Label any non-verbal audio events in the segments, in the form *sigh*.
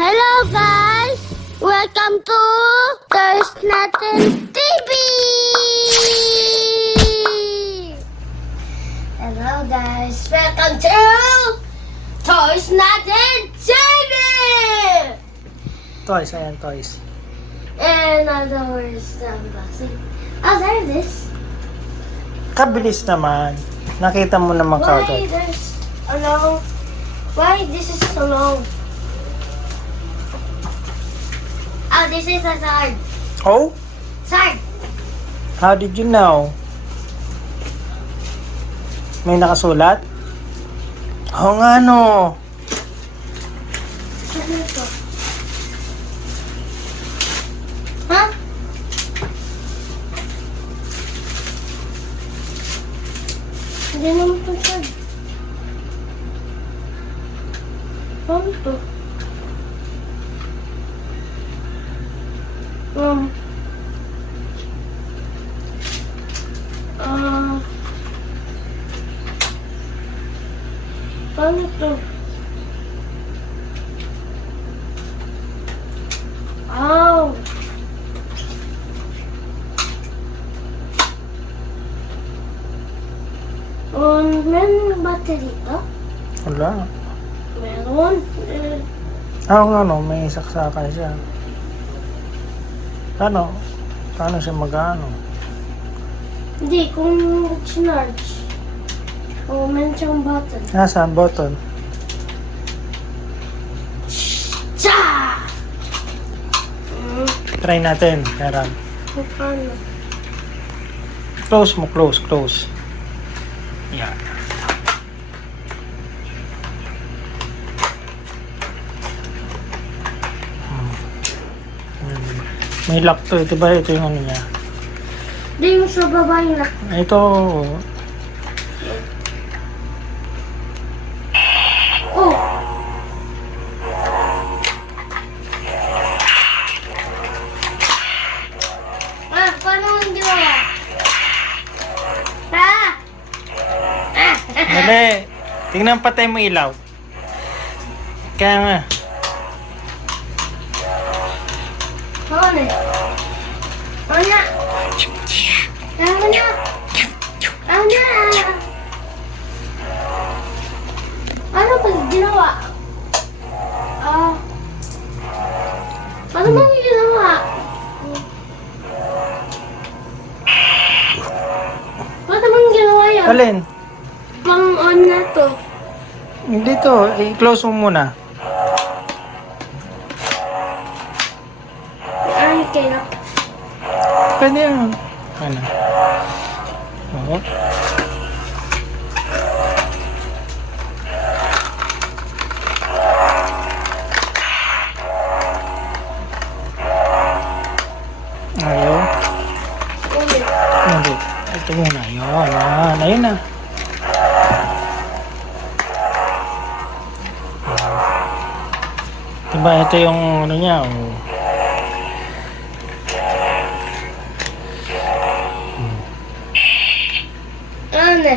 Hello guys! Welcome to There's Nothing TV! Hello guys! Welcome to Toys Nothing TV! Toys, ayan, toys. And other words, the unboxing. Oh, there it is. Kabilis naman. Nakita mo naman Why kagad. there's a long... Why this is so long? Oh, this is a sword. Oh? Sword! How did you know? May nakasulat? Oo nga no. Ano ito? Ha? Hindi naman ito sword. Ano ito? Um. Ah. Paano ito? Oh. Um, meron battery to? Wala. Meron. Eh, Ah, nga no, may saksakan siya. Ano? Paano siya mag-ano? hindi, kung charge. O, meron siyang button. Nasaan button? Cha! Hmm, Try natin. Meron. kung paano? Close mo, close, close. Yan. Hmm. May lock to. Ito ba? Ito yung ano niya. Hindi yung sa baba yung lock. Ito. Tingnan patay mo ilaw. Kaya nga. Ano? Ano? Ano? Ano? Ano ba ginawa? Ah. Paano ba ginawa? Paano ba ginawa yan? Alin? Hindi to. I-close mo muna. Ay, kaya. Pwede yan. Ano? Oo. Ayaw. Hindi. Ito muna. Yun. Yan. Ayun na. Diba ito yung ano niya. Oh. Ano?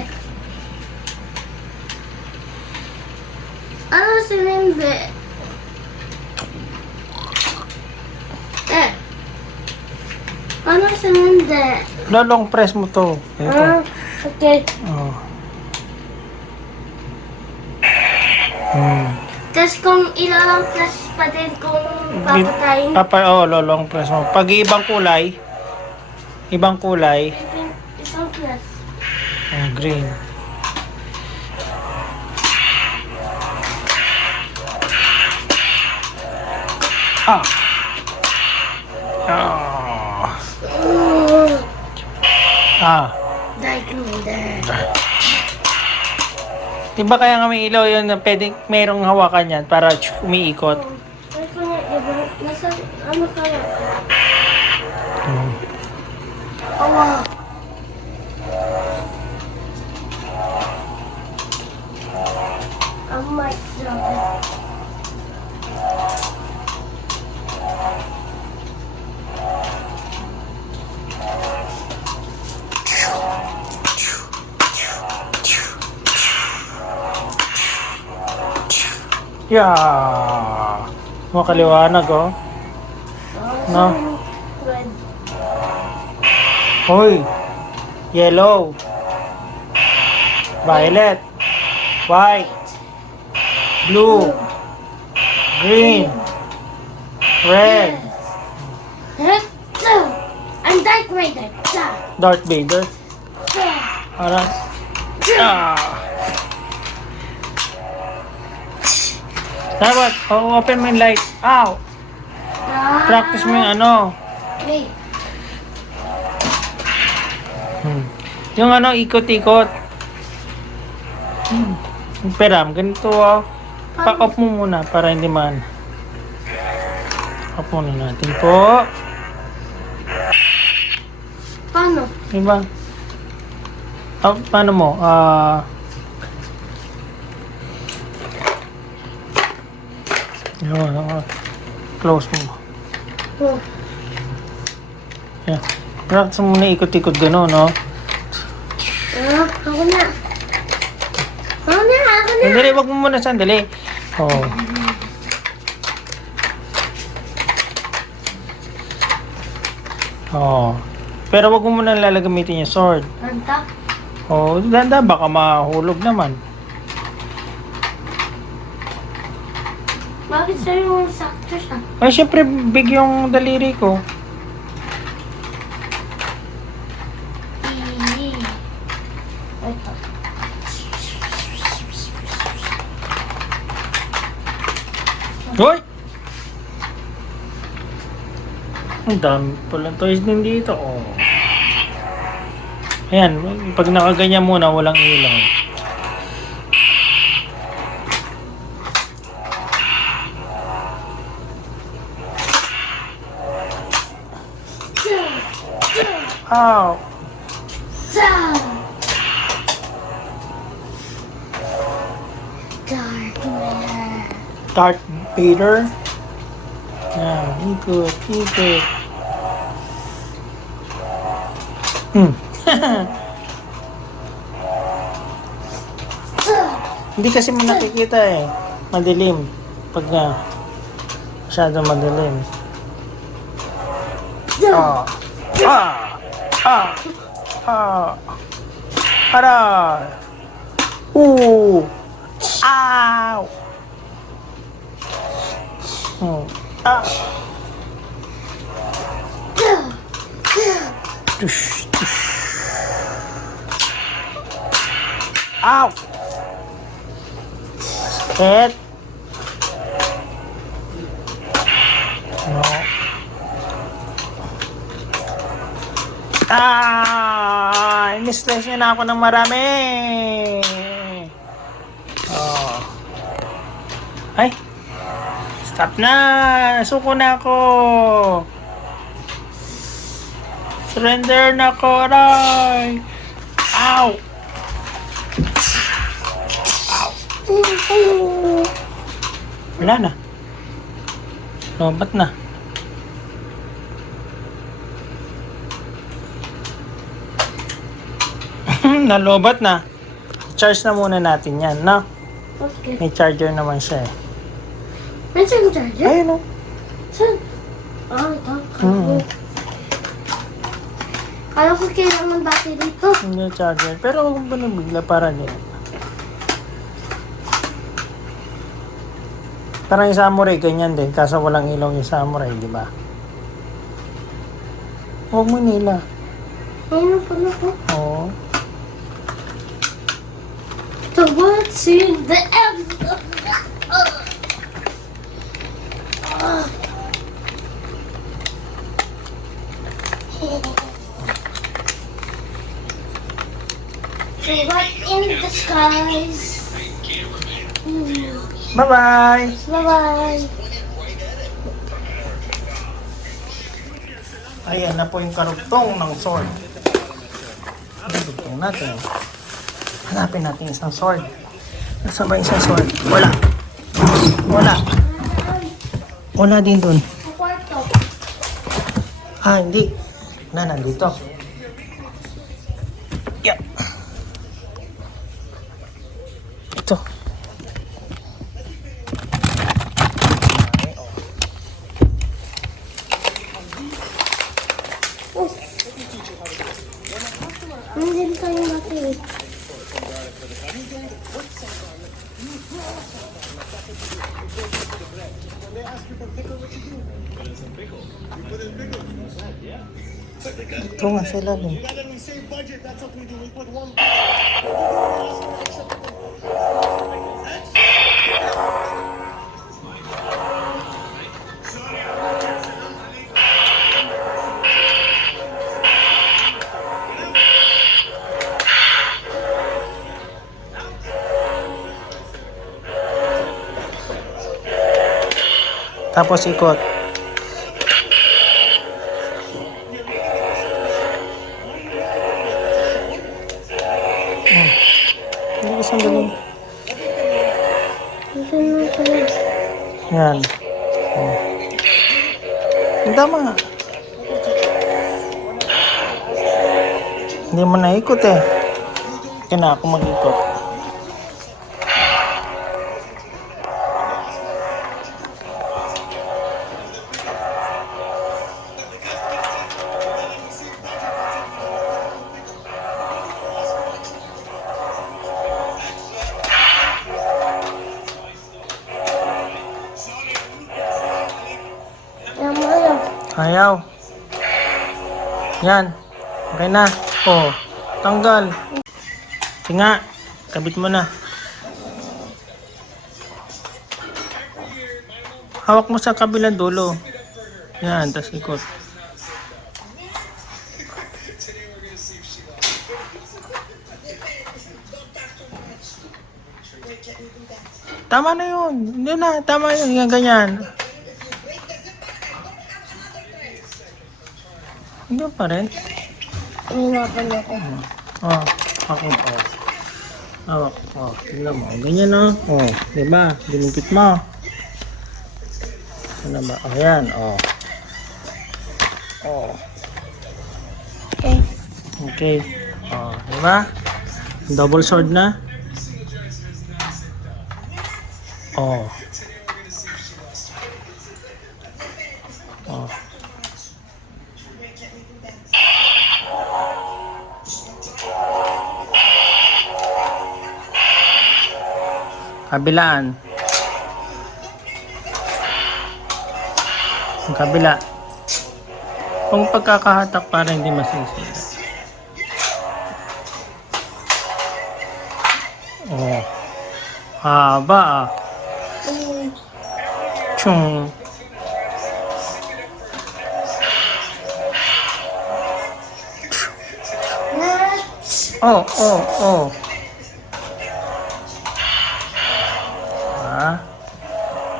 Ano sinindi? Eh. Ano sinindi? Lolong press mo to. Ito. Ah, okay. Oh. Hmm. Tapos kung ilang plus pa din kung papatayin. Papa, oh, lolong press mo. Pag ibang kulay, ibang kulay, Isang plus. oh, green. Ah. Ah. Ooh. Ah. Diba kaya nga may ilaw yun pwedeng merong hawakan yan para umiikot? Nasa, ano kaya? Awa. I might drop Yeah. Makaliwanag, oh. Oh, No. Red. Hoy! Yellow. Violet. White. Blue. Green. Red. I'm Dark Raider. Sa. Darth Vader. Para. Ah. Dapat, oh, open mo yung light. Ow! Practice mo yung ano. Hmm. Yung ano, ikot-ikot. Hmm. Peram, ganito oh. Pa-off mo muna para hindi man. Off muna natin po. Paano? Diba? Ah, paano mo? Ah... yun, ah, close mo. Oh. Yan. Practice mo muna ikot-ikot gano'n, no? Ah, ako na. Ako na, ako na. Sandali, wag mo muna sandali. Oh. Oh. Pero wag mo muna lalagamitin yung sword. Kanta? Oh, ganda baka mahulog naman. Bakit sa'yo yung sakto siya? Ay, syempre big yung daliri ko. Hoy! Ang dami palang toys din dito. Oh. Ayan, pag nakaganyan muna, walang ilaw. Sa. Dark Raider. Darth Vader. Yan, ikot, ikot. Hmm. Sa. *laughs* Hindi kasi mo nakikita eh. Madilim. Pag na masyado madilim. Sa. Ah. Ah. Ah. Ah. Aray. Ooh. Ow. Oh. Ah. Tush, tush. Ow. Sakit. Ah! Ini-stress niyo na ako ng marami. Oh. Ay! Stop na! Suko na ako! Surrender na ako! Aray! Ow! Ow! Wala na. Lobat na. *laughs* Nalobat na. Charge na muna natin yan, no? Okay. May charger naman siya eh. Yung charger? Ayun o. Saan? Ah, ito. Mm. Kala ko kailangan battery dito. Hindi charger. Pero huwag mo na bigla para din. Parang yung samurai, ganyan din. Kaso walang ilaw yung samurai, di ba? Huwag mo nila. Ayun ang pala ko. Oo. In the end? What in the skies? Bye-bye! Bye bye. Ayan na po yung karugtong ng sword. Karugtong natin. Hanapin natin isang sword. Nasa ba isang sword? Wala. Wala. Wala din dun. Ah, hindi. Na, nandito. Ito nga sa ilalim. Tapos ikot. Hindi ko sandali. Pala. Yan. Oh. Ang Tama. Hindi mo naikot eh. Kaya na ako mag-ikot. Ayaw. Yan. Okay na. Oh. Tanggal. Tinga. Kabit mo na. Hawak mo sa kabilang dulo. Yan. Tapos ikot. Tama na yun. Hindi na. Tama yun. Yan ganyan. Hindi pa rin. Hinapan ako. Oh, ako, oh. Hawak, oh. Tingnan mo. Ganyan, oh. Oh, di ba? Dinipit mo. Ano ba? Oh, yan, oh. Oh. Okay. Okay. Oh, di ba? Double sword na. Oh. Kabilaan. Ang kabila. Kung pagkakahatak para hindi masisira. Oh. Haba ah. Chung. Oh, oh, oh.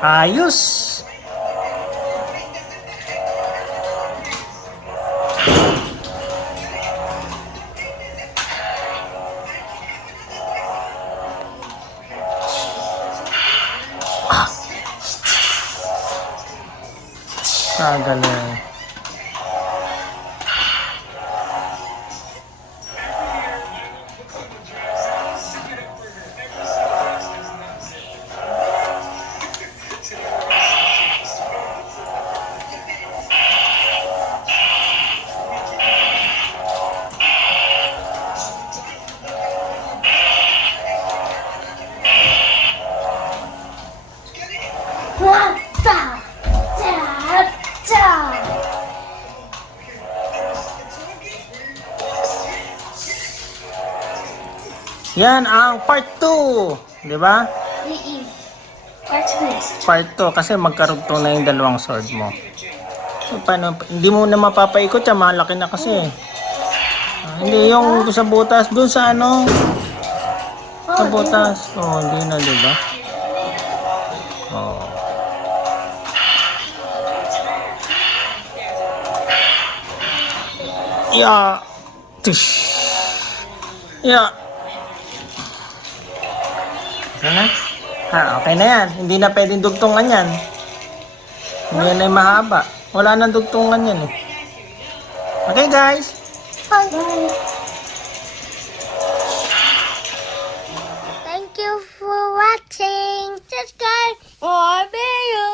Ayos. Ah. Kagaling. Yan ang part 2. Di ba? Part next. Part 2 kasi magkarugtong na yung dalawang sword mo. So, paano, hindi mo na mapapaikot yan, malaki na kasi. Ah, hindi yung sa butas, dun sa ano, sa Oh, butas. Oh, hindi na, di ba? Oh. Ya. Tish. Ya. Ha? Ha, okay na yan. Hindi na pwedeng dugtungan yan. Hindi yan ay mahaba. Wala nang dugtungan yan eh. Okay guys. Bye. Bye. Thank you for watching. Subscribe or be you.